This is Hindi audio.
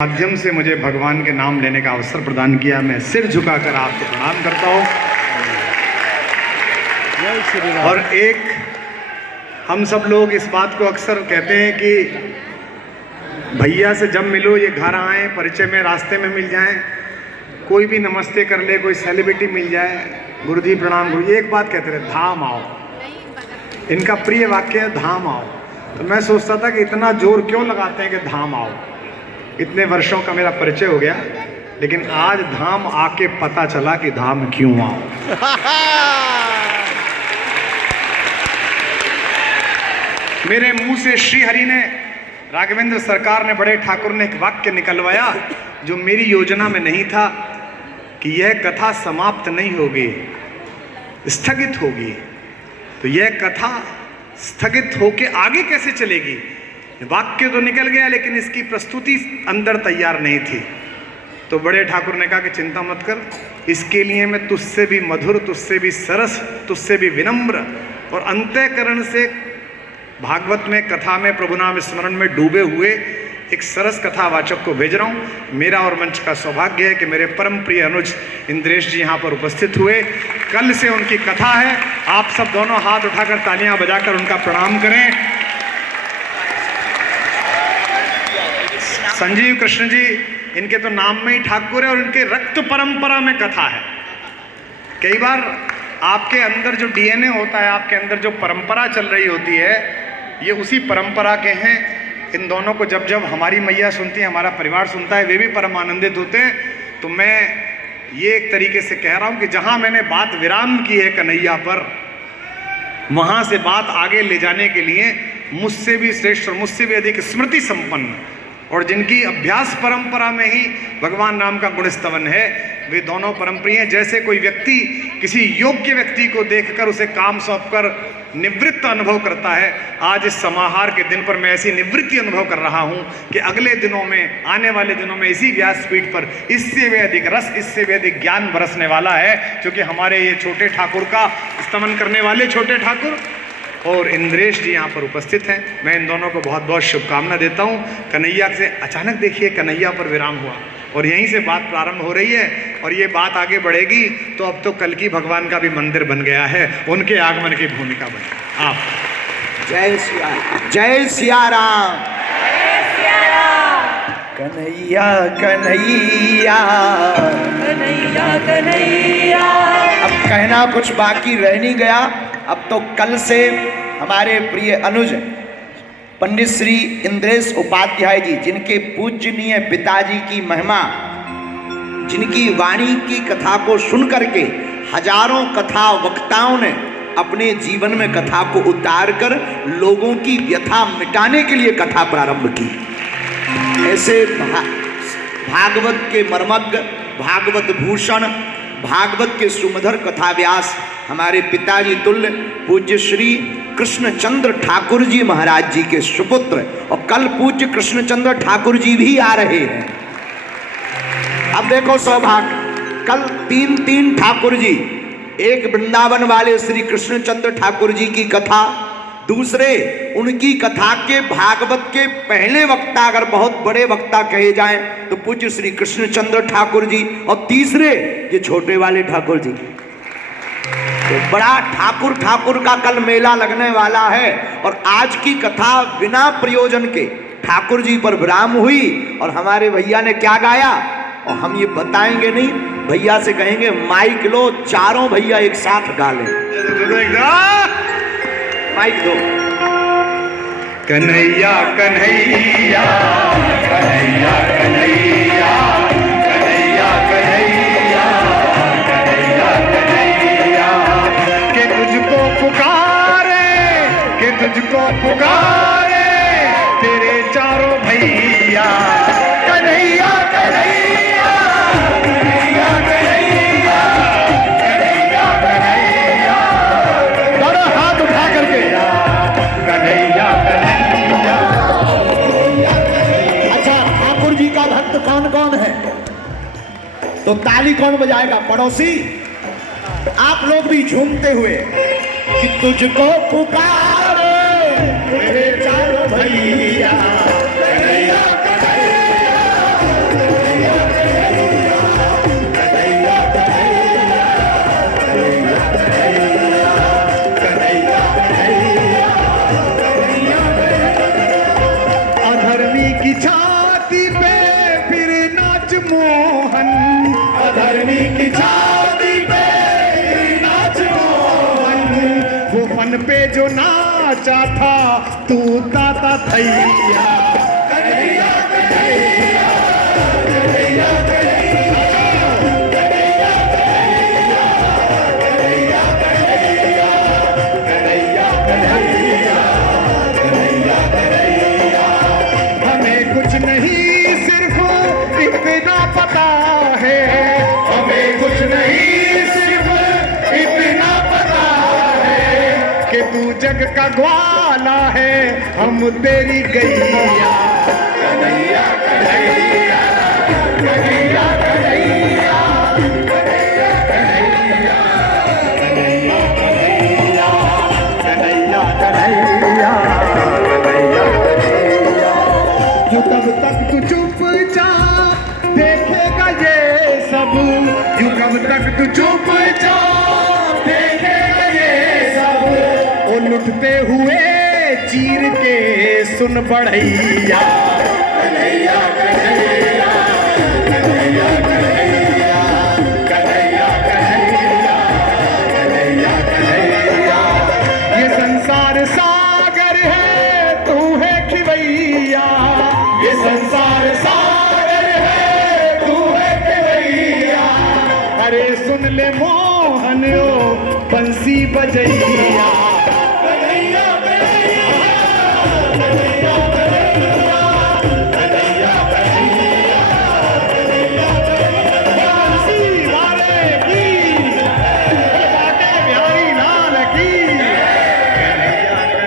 माध्यम से मुझे भगवान के नाम लेने का अवसर प्रदान किया। मैं सिर झुकाकर आपको प्रणाम करता हूँ। और एक हम सब लोग इस बात को अक्सर कहते हैं कि भैया से जब मिलो ये घर आए, परिचय में रास्ते में मिल जाएं, कोई भी नमस्ते कर ले, कोई सेलिब्रिटी मिल जाए, गुरु जी प्रणाम गुरु जी, एक बात कहते रहे, धाम आओ। इनका प्रिय वाक्य है धाम आओ। तो मैं सोचता था कि इतना जोर क्यों लगाते हैं कि धाम आओ। इतने वर्षों का मेरा परिचय हो गया, लेकिन आज धाम आके पता चला कि धाम क्यों आओ। मेरे मुंह से श्री हरि ने, राघवेंद्र सरकार ने, बड़े ठाकुर ने एक वाक्य निकलवाया जो मेरी योजना में नहीं था कि यह कथा समाप्त नहीं होगी, स्थगित होगी। तो यह कथा स्थगित होके आगे कैसे चलेगी? वाक्य तो निकल गया, लेकिन इसकी प्रस्तुति अंदर तैयार नहीं थी। तो बड़े ठाकुर ने कहा कि चिंता मत कर, इसके लिए मैं तुझसे भी मधुर, तुझसे भी सरस, तुझसे भी विनम्र और अंतःकरण से भागवत में, कथा में, प्रभु नाम स्मरण में डूबे हुए एक सरस कथावाचक को भेज रहा हूँ। मेरा और मंच का सौभाग्य है कि मेरे परम प्रिय अनुज इंद्रेश जी यहाँ पर उपस्थित हुए। कल से उनकी कथा है। आप सब दोनों हाथ उठाकर तालियां बजाकर उनका प्रणाम करें। संजीव कृष्ण जी, इनके तो नाम में ही ठाकुर है और इनके रक्त परंपरा में कथा है। कई बार आपके अंदर जो डीएनए होता है, आपके अंदर जो परंपरा चल रही होती है, ये उसी परंपरा के हैं। इन दोनों को जब जब हमारी मैया सुनती है, हमारा परिवार सुनता है, वे भी परम आनंदित होते हैं। तो मैं ये एक तरीके से कह रहा हूँ कि जहाँ मैंने बात विराम की है कन्हैया पर, वहाँ से बात आगे ले जाने के लिए मुझसे भी श्रेष्ठ और मुझसे भी अधिक स्मृति संपन्न और जिनकी अभ्यास परंपरा में ही भगवान नाम का गुणस्तवन है, वे दोनों परमप्रिय हैं। जैसे कोई व्यक्ति किसी योग्य व्यक्ति को देखकर उसे काम सौंपकर निवृत्त अनुभव करता है, आज इस समाहार के दिन पर मैं ऐसी निवृत्ति अनुभव कर रहा हूं कि अगले दिनों में, आने वाले दिनों में इसी व्यासपीठ पर इससे भी अधिक रस, इससे भी अधिक ज्ञान बरसने वाला है, क्योंकि हमारे ये छोटे ठाकुर का स्तमन करने वाले छोटे ठाकुर और इंद्रेश जी यहाँ पर उपस्थित हैं। मैं इन दोनों को बहुत बहुत शुभकामना देता हूँ। कन्हैया से अचानक देखिए कन्हैया पर विराम हुआ और यहीं से बात प्रारंभ हो रही है और ये बात आगे बढ़ेगी तो अब तो कल की भगवान का भी मंदिर बन गया है, उनके आगमन की भूमिका बनी। आप जय सिया, जय सिया राम, कन्हैया कन्हैया कन्हैया कन्हैया। अब कहना कुछ बाकी रह नहीं गया। अब तो कल से हमारे प्रिय अनुज पंडित श्री इंद्रेश उपाध्याय जी, जिनके पूजनीय पिताजी की महिमा, जिनकी वाणी की कथा को सुन करके हजारों कथा वक्ताओं ने अपने जीवन में कथा को उतार कर लोगों की व्यथा मिटाने के लिए कथा प्रारंभ की। ऐसे भागवत के मर्मज्ञ, भागवत भूषण, भागवत के सुमधुर कथा व्यास हमारे पिताजी तुल्य पूज्य श्री कृष्णचंद्र ठाकुर जी महाराज जी के सुपुत्र, और कल पूज्य कृष्णचंद्र ठाकुर जी भी आ रहे हैं। अब देखो सौभाग्य, कल तीन ठाकुर जी, एक वृंदावन वाले श्री कृष्णचंद्र ठाकुर जी की कथा, दूसरे उनकी कथा के भागवत के पहले वक्ता, अगर बहुत बड़े वक्ता कहे जाएं तो पूज्य श्री कृष्णचंद्र ठाकुर जी, और तीसरे ये छोटे वाले ठाकुर जी। तो बड़ा ठाकुर का कल मेला लगने वाला है। और आज की कथा बिना प्रयोजन के ठाकुर जी पर विराम हुई और हमारे भैया ने क्या गाया, और हम ये बताएंगे नहीं, भैया से कहेंगे माइक लो, चारों भैया एक साथ गा लें। माइक दो। कन्हैया कन्हैया कन्हैया कन्हैया कन्हैया कन्हैया कन्हैया कन्हैया के तुझको पुकारे, के तुझको पुकारे तेरे चारों भैया। कन्हैया कन्हैया कन्हैया कन्हैया कन्हैया कन्हैया, दोनों हाथ उठा करके कन्हैया कन्हैया। अच्छा, ठाकुर जी का भक्त कौन कौन है? तो ताली कौन बजाएगा? पड़ोसी आप लोग भी झूमते हुए कि तुझको पुकारे तेरे चारों भैया, कन्हैया कन्हैया मोहन, अधर्मी की छाती पे नाच मोहन, वो फन पे जो नाचा था तू ताता थैया। कन्हैया कन्हैया कन्हैया कन्हैया कन्हैया कन्हैया कन्हैया कन्हैया कन्हैया कन्हैया। हमें कुछ नहीं सिर्फ इतना पता है, हमें कुछ नहीं सिर्फ इतना पता है कि तू जग का ग्वाला है हम तेरी गैया। कन्हैया कन्हैया कन्हैया कन्हैया कन्हैया कन्हैया कन्हैया कन्हैया कन्हैया कन्हैया कन्हैया। जो तब तक तू चुपचाप देखेगा ये सब, यूं कब तक तू चुपचाप देखेगा ये सब, ओ लुटते हुए चीर के सुन बढ़ैया। कन्हैया कन्हैया कन्हैया कन्हैया कन्हैया कन्हैया कन्हैया कन्हैया। ये संसार सागर है तू है खिवैया, ये संसार सागर है तू है केवैया। अरे सुन ले मोहन ओ बंसी बजैया।